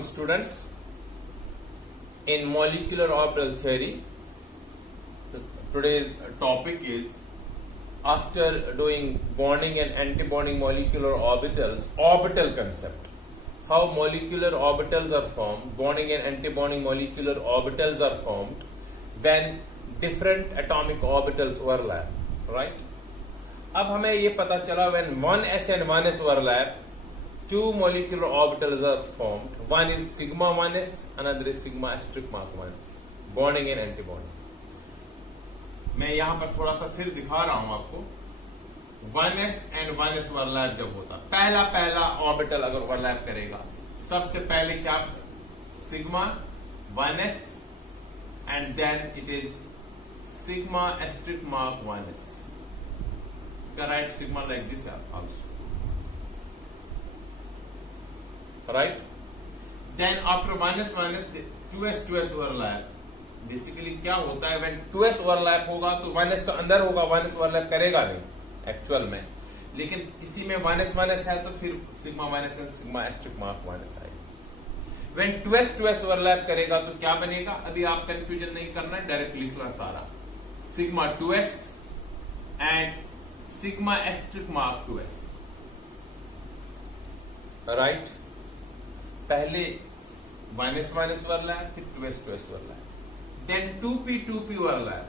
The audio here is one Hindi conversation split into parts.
Welcome students. In molecular orbital theory, today's topic is, after doing bonding and anti-bonding molecular orbitals, orbital concept. How molecular orbitals are formed, bonding and anti-bonding molecular orbitals are formed when different atomic orbitals overlap, right? अब हमें ये पता चला when 1s and 1s overlap, two molecular orbitals are formed. One is sigma 1s, another is sigma asterisk mark 1s. Bonding and anti-bonding. मैं यहां पर थोड़ा सा फिर दिखा रहा हूं आपको. 1s and 1s ओवरलैप जब होता, पहला ऑर्बिटल अगर ओवरलैप करेगा, सबसे पहले क्या, sigma 1s and then it is sigma asterisk mark 1s. You can write sigma like this also. Right? Then after 1s 2s overlap. Basically क्या होता है, when 2s ओवरलैप होगा तो 1s तो अंदर होगा, 1s ओवरलैप करेगा नहीं एक्चुअल में, लेकिन इसी में 1s है तो फिर sigma 1s and sigma asterisk mark 1s आएगा. when 2s ओवरलैप करेगा तो क्या बनेगा, अभी आप कंफ्यूजन नहीं करना है, डायरेक्ट लिख लो सारा. Sigma 2s and sigma asterisk mark 2s. Right? पहले 1s ओवरलैप, फिर 2s overlap, then 2p overlap.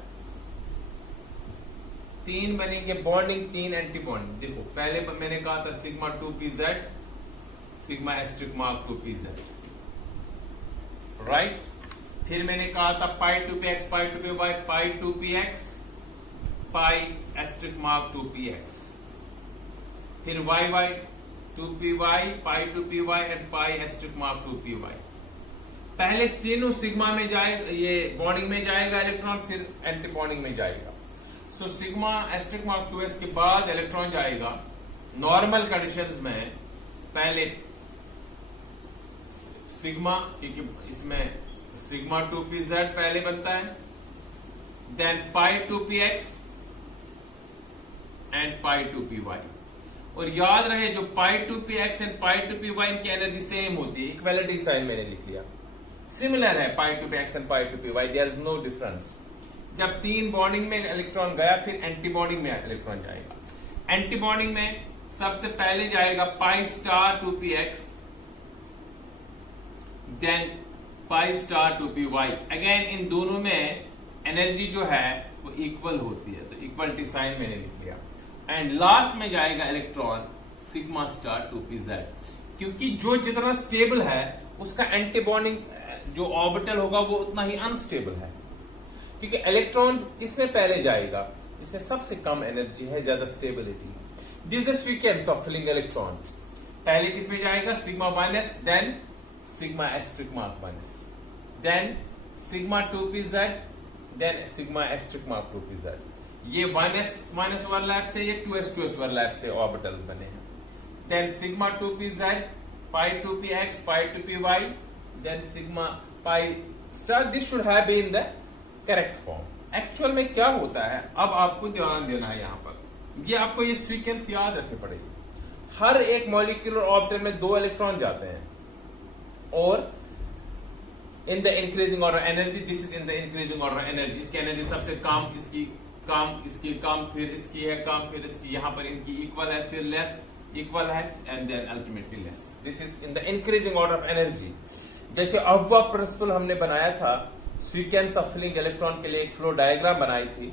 तीन बनेंगे बॉन्डिंग, तीन एंटी बॉन्डिंग. देखो पहले मैंने कहा था sigma 2pz, sigma asterisk mark 2pz, right? फिर मैंने कहा था पाई 2px, पाई 2py, पाई 2px, पाई एस्टेरिक मार्क 2px. फिर yy 2py, pi 2py and pi asterisk mark 2py. पहले तीनों सिग्मा में जाएगा, ये बॉन्डिंग में जाएगा इलेक्ट्रॉन, फिर एंटी बॉन्डिंग में जाएगा. So sigma asterisk mark 2s के बाद इलेक्ट्रॉन जाएगा नॉर्मल कंडीशंस में, पहले सिग्मा, क्योंकि इसमें सिग्मा 2pz पहले बनता है, than pi 2px and pi 2py. और याद रहे जो पाई 2px एंड पाई 2py इनकी एनर्जी सेम होती है, इक्वालिटी साइन मैंने लिख लिया, सिमिलर है pi 2px and pi 2py, there is no difference. जब तीन बॉन्डिंग में इलेक्ट्रॉन गया, फिर एंटी बॉन्डिंग में इलेक्ट्रॉन जाएगा. एंटी बॉन्डिंग में सबसे पहले जाएगा pi star 2px, then pi star 2py. Again इन दोनों में एनर्जी जो है वो इक्वल होती है, तो इक्वलिटी साइन मैंने लिख लिया. एंड लास्ट में जाएगा इलेक्ट्रॉन सिग्मा स्टार 2pz, क्योंकि जो जितना स्टेबल है उसका एंटी बॉन्डिंग जो ऑर्बिटल होगा वो उतना ही अनस्टेबल है, क्योंकि इलेक्ट्रॉन किसमें पहले जाएगा, जिसमें सबसे कम एनर्जी है, ज्यादा stability. This is sequence of filling electrons. पहले किसमें जाएगा, sigma 1s, then sigma asterisk mark 1s, then sigma 2pz, then sigma asterisk mark 2pz. ये 1s ओवरलैप से, ये 2s ओवरलैप से ऑर्बिटल्स बने हैं. Then sigma 2pz, pi 2px, pi 2py, then sigma pi star. This should have been the correct form. Actual में क्या होता है, अब आपको ध्यान देना है यहां पर, ये आपको ये सीक्वेंस याद रखनी पड़ेगी. हर एक मॉलिक्यूलर ऑर्बिटल में 2 इलेक्ट्रॉन जाते हैं, और इन the increasing order energy, this is in the increasing order energy. इसकी एनर्जी सबसे कम, इसकी कम, इसकी कम, फिर इसकी है कम, फिर इसकी, यहां पर इनकी इक्वल है, फिर लेस, इक्वल है, and then ultimately less. This is in the increasing order of energy. जैसे अहवा प्रिंसिपल हमने बनाया था सीक्वेंस ऑफ फिलिंग इलेक्ट्रॉन के लिए, एक फ्लो डायग्राम बनाई थी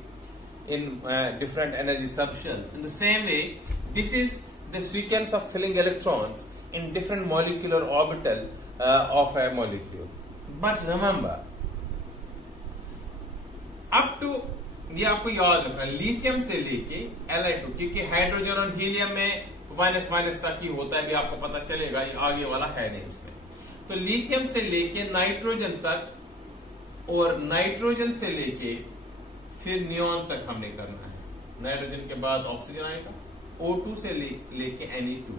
in different energy subshells. In the same way this is the sequence of filling electrons in different molecular orbital of a molecule. But remember, up to, ये आपको याद रखना, लिथियम से लेके Li2, क्योंकि हाइड्रोजन और हीलियम में 1s तक ही होता है, भी आपको पता चलेगा, ये आगे वाला है नहीं उसमें. तो लिथियम से लेके नाइट्रोजन तक, और नाइट्रोजन से लेके फिर नियॉन तक हमने करना है. नाइट्रोजन के बाद ऑक्सीजन आएगा, O2 से लेके Ne2.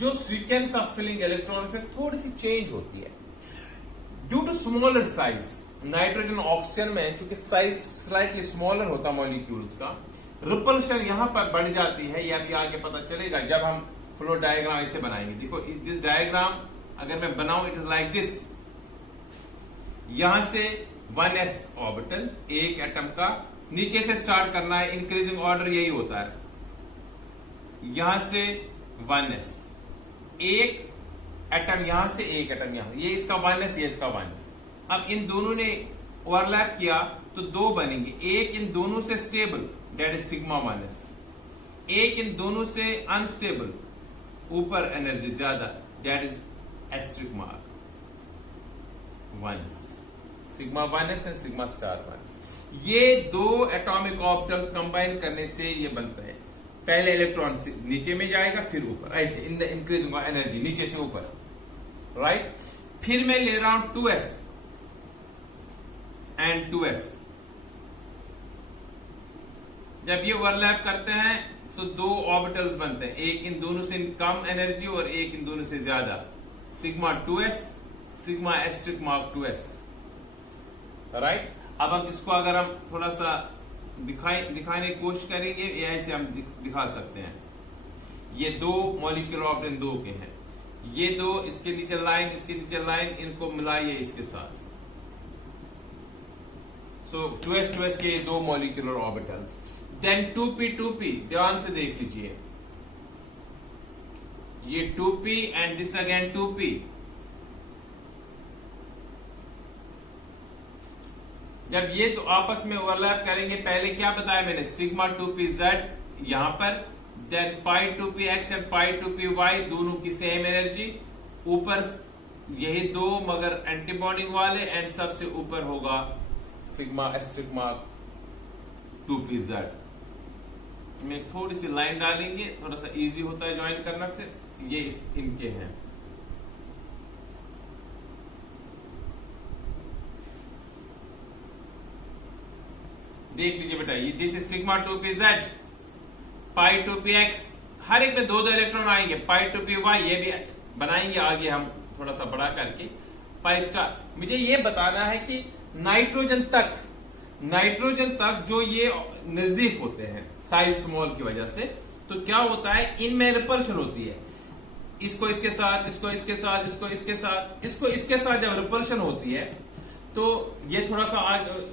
जो सीक्वेंस ऑफ फिलिंग इलेक्ट्रॉन में थोड़ी सी चेंज होती है due to smaller size. Nitrogen oxygen में चूंकि साइज स्लाइटली स्मॉलर होता मॉलिक्यूल्स का, रिपल्शन यहां पर बढ़ जाती है. ये अभी आगे पता चलेगा जब हम फ्लो डायग्राम ऐसे बनाएंगे. देखो दिस डायग्राम अगर मैं बनाऊं इट इज लाइक दिस, यहां से 1s ऑर्बिटल एक एटम का, नीचे से स्टार्ट करना है, इंक्रीजिंग ऑर्डर यही होता है, यहां से 1s, एक एटम यहां से, एक एटम यहां, ये इसका 1s, ये इसका 1s। अब इन दोनों ने ओवरलैप किया तो दो बनेंगे, एक इन दोनों से stable that is sigma 1s, एक इन दोनों से अनस्टेबल ऊपर एनर्जी ज्यादा that is asterisk mark 1s, sigma 1s and sigma star 1s। ये दो एटॉमिक ऑर्बिटल्स कंबाइन करने से ये बनता है, पहले इलेक्ट्रॉन नीचे में जाएगा फिर ऊपर, ऐसे इन द इंक्रीजिंग एनर्जी नीचे से ऊपर, राइट। फिर मैं ले रहा हूं 2s एंड 2s, जब ये ओवरलैप करते हैं तो दो ऑर्बिटल्स बनते हैं, एक इन दोनों से कम एनर्जी और एक इन दोनों से ज्यादा, sigma 2s, sigma asterisk mark 2s, right. अब हम इसको अगर हम थोड़ा सा दिखाने की कोशिश करेंगे, ये ऐसे हम दिखा सकते हैं, ये दो मॉलिक्यूलर ऑर्बिटल दो के हैं, ये दो, इसके नीचे लाइन, इसके नीचे लाइन, इनको मिलाइए इसके साथ, सो 2s 2s के दो मॉलिक्यूलर ऑर्बिटल्स। देन 2p ध्यान से देख लीजिए, ये 2p and this again 2p, जब ये तो आपस में ओवरलैप करेंगे, पहले क्या बताया मैंने, सिग्मा 2pz यहां पर, than pi 2px and pi 2py दोनों की सेम एनर्जी, ऊपर यही दो मगर एंटीबॉन्डिंग वाले, एंड सबसे ऊपर होगा सिग्मा एस्टेरिक मार्क 2pz। में थोड़ी सी लाइन डालेंगे, थोड़ा सा इजी होता है ज्वाइन करना, फिर ये इनके हैं, देख लीजिए बेटा, ये this is sigma 2pz, pi 2px, हर एक में दो दो इलेक्ट्रॉन आएंगे, पाई 2py ये भी बनाएंगे आगे हम थोड़ा सा बड़ा करके, पाई स्टार। मुझे ये बताना है कि नाइट्रोजन तक जो ये नजदीक होते हैं साइज स्मॉल की वजह से, तो क्या होता है, इनमें रिपल्शन होती है, इसको इसके साथ, इसको इसके साथ, इसको इसके साथ, इसको इसके साथ जब रिपल्शन होती है तो ये थोड़ा सा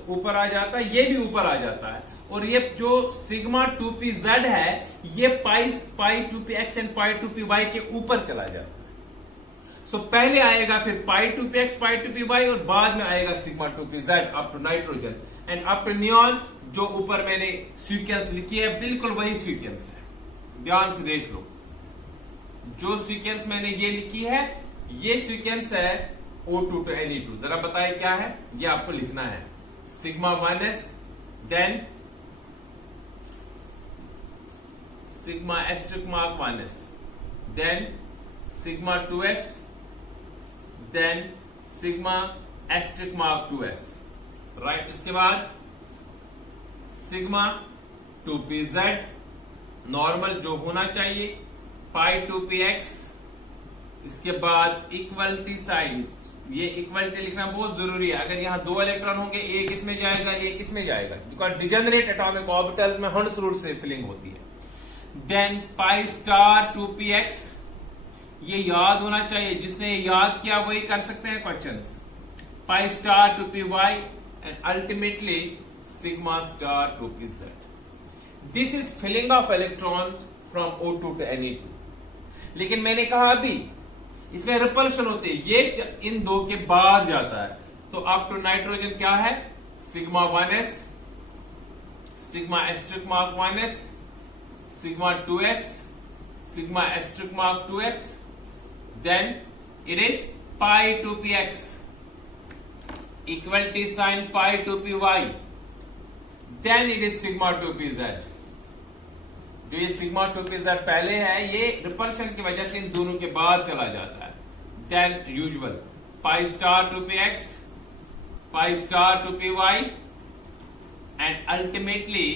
ऊपर आ जाता है, ये भी ऊपर आ जाता है, और ये जो सिग्मा 2pz है ये पाई 2px एंड पाई 2py के ऊपर चला जाता है। सो पहले आएगा फिर पाई 2px पाई 2py और बाद में आएगा sigma 2pz up to nitrogen and up to neon. जो ऊपर मैंने सीक्वेंस लिखी है बिल्कुल वही सीक्वेंस है, ध्यान से देख लो, जो सीक्वेंस मैंने ये लिखी है ये सीक्वेंस है O2 to Ne2। जरा बताए क्या है, ये आपको लिखना है, sigma 1s, then sigma asterisk mark 1s, then sigma 2s, then sigma asterisk mark 2s, right. इसके बाद सिग्मा 2pz नॉर्मल जो होना चाहिए, पाई 2px, इसके बाद इक्वलिटी साइन, ये इक्वलिटी लिखना बहुत जरूरी है, अगर यहां दो इलेक्ट्रॉन होंगे एक इसमें जाएगा एक इसमें जाएगा, बिकॉज डिजेनरेट एटॉमिक ऑर्बिटल्स में हंड्स रूल से फिलिंग होती है। देन पाई स्टार 2px, ये याद होना चाहिए, जिसने याद किया वही कर सकते हैं questions, pi star 2py and ultimately sigma star 2pz। This is filling of electrons from O2 to Ne2। लेकिन मैंने कहा अभी इसमें रिपल्शन होती है, ये इन दो के बाद जाता है, तो अप टू नाइट्रोजन क्या है, sigma 1s, sigma asterisk mark 1s, sigma 2s, sigma asterisk mark 2s, then it is pi 2px, equality sign pi 2py, then it is sigma 2pz। जो ये सिग्मा 2pz पहले है ये रिपल्शन की वजह से इन दोनों के बाद चला जाता है, then usual pi star 2px, pi star 2py and ultimately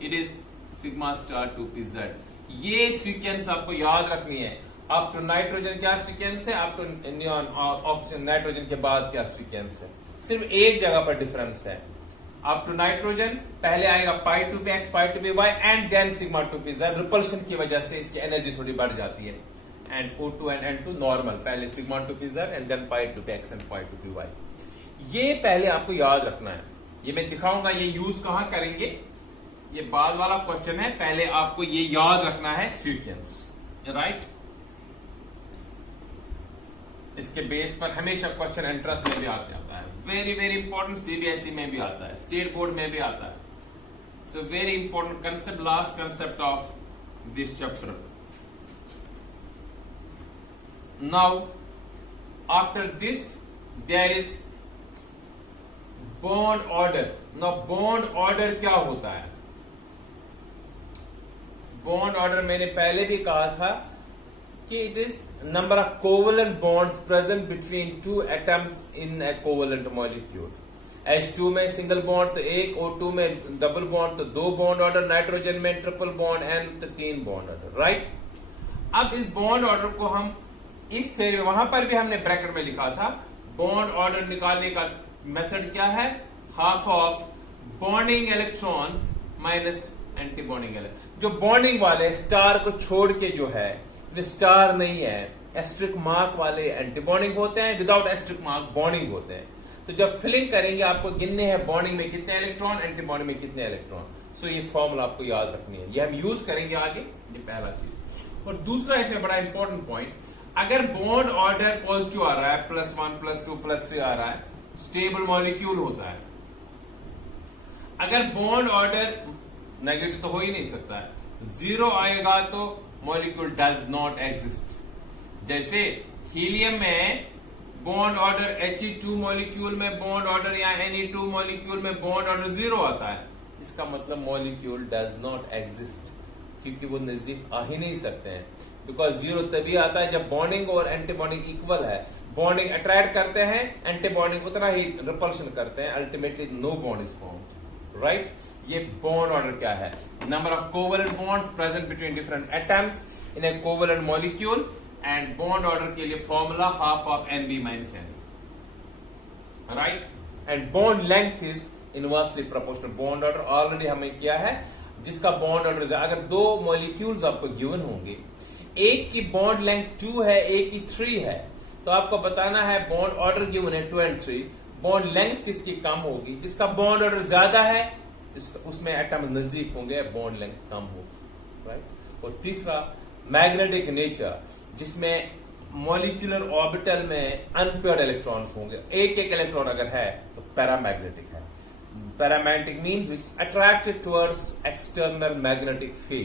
it is sigma star 2pz। ये सीक्वेंस आपको याद रखनी है, अप टू नाइट्रोजन क्या सीक्वेंस है, up to neon oxygen nitrogen के बाद क्या सीक्वेंस है, सिर्फ एक जगह पर डिफरेंस है, अप टू नाइट्रोजन पहले आएगा पाई 2px pi 2py and then sigma 2pz, repulsion की वजह से इसकी एनर्जी थोड़ी बढ़ जाती है, and O2 and N2 normal, पहले sigma two p Z and then pi two p X and pi two p Y। ये पहले आपको याद रखना है, ये मैं दिखाऊंगा ये यूज कहां करेंगे, ये बाद वाला क्वेश्चन है, पहले आपको ये याद रखना है फ्रीक्वेंस, राइट। इसके बेस पर हमेशा क्वेश्चन एंट्रेंस में भी आ जाता है, वेरी वेरी इंपॉर्टेंट, सीबीएसई में भी आता है, स्टेट बोर्ड में भी आता है। So very important concept, last concept of this chapter. Now after this there is bond order. Now bond order क्या होता है? बॉन्ड ऑर्डर मैंने पहले भी कहा था कि it is number of covalent bonds present between two atoms in a covalent molecule. H2 में सिंगल बॉन्ड तो एक, O2 में डबल बॉन्ड तो दो बॉन्ड ऑर्डर, नाइट्रोजन में ट्रिपल बॉन्ड, N तो तीन बॉन्ड ऑर्डर, राइट। अब इस बॉन्ड ऑर्डर को हम इस थ्योरी में, वहां पर भी हमने ब्रैकेट में लिखा था, बॉन्ड ऑर्डर निकालने का मेथड क्या है? Half of bonding electrons minus anti bonding electron. जो बॉन्डिंग वाले स्टार को छोड़ के जो है, स्टार नहीं है, एस्ट्रिक मार्क वाले एंटी बॉन्डिंग होते हैं, विदाउट एस्ट्रिक मार्क बॉन्डिंग होते हैं। तो जब फिलिंग करेंगे आपको गिनने हैं बॉन्डिंग में कितने इलेक्ट्रॉन, एंटी बॉन्डिंग में कितने इलेक्ट्रॉन। सो ये फॉर्मूला आपको याद रखनी है, ये हम यूज करेंगे आगे, ये पहला चीज। और दूसरा इसमें बड़ा इंपॉर्टेंट पॉइंट, अगर बॉन्ड ऑर्डर पॉजिटिव आ रहा है, +1 +2 +3 आ रहा है, स्टेबल मॉलिक्यूल होता है। अगर बॉन्ड ऑर्डर नेगेटिव तो हो ही नहीं सकता है, 0 आएगा तो मॉलिक्यूल डज नॉट एग्जिस्ट। जैसे हीलियम में बॉन्ड ऑर्डर He2 मॉलिक्यूल में बॉन्ड ऑर्डर या Ne2 मॉलिक्यूल में बॉन्ड ऑर्डर 0 आता है, इसका मतलब मॉलिक्यूल डज नॉट एग्जिस्ट, क्योंकि वो नजदीक आ ही नहीं सकते हैं। बिकॉज 0 तभी आता है जब बॉन्डिंग और एंटी बॉन्डिंग इक्वल है। बॉन्डिंग अट्रैक्ट करते हैं, एंटी बॉन्डिंग उतना ही रिपल्शन करते हैं, ultimately no bond is formed, right. ये बॉन्ड ऑर्डर क्या है? Number of covalent bonds present between different atoms in a covalent molecule. And bond order के लिए formula half of Nb minus N, right. And bond length is inversely proportional. Bond order already हमें किया है, जिसका बॉन्ड ऑर्डर, अगर दो मॉलिक्यूल्स आपको गिवन होंगे, एक की बॉन्ड लेंथ 2 है, एक की 3 है, तो आपको बताना है बॉन्ड ऑर्डर गिवन है 2 और 3, बॉन्ड लेंथ किसकी कम होगी? जिसका बॉन्ड ऑर्डर ज्यादा है उसमें एटम नजदीक होंगे, बॉन्ड लेंथ कम होगी, राइट। और तीसरा मैग्नेटिक नेचर, जिसमें मॉलिक्यूलर ऑर्बिटल में अनपेयर्ड इलेक्ट्रॉन्स होंगे, एक एक इलेक्ट्रॉन अगर है तो पैरामैग्नेटिक है। Paramagnetic means it's attracted towards external magnetic field.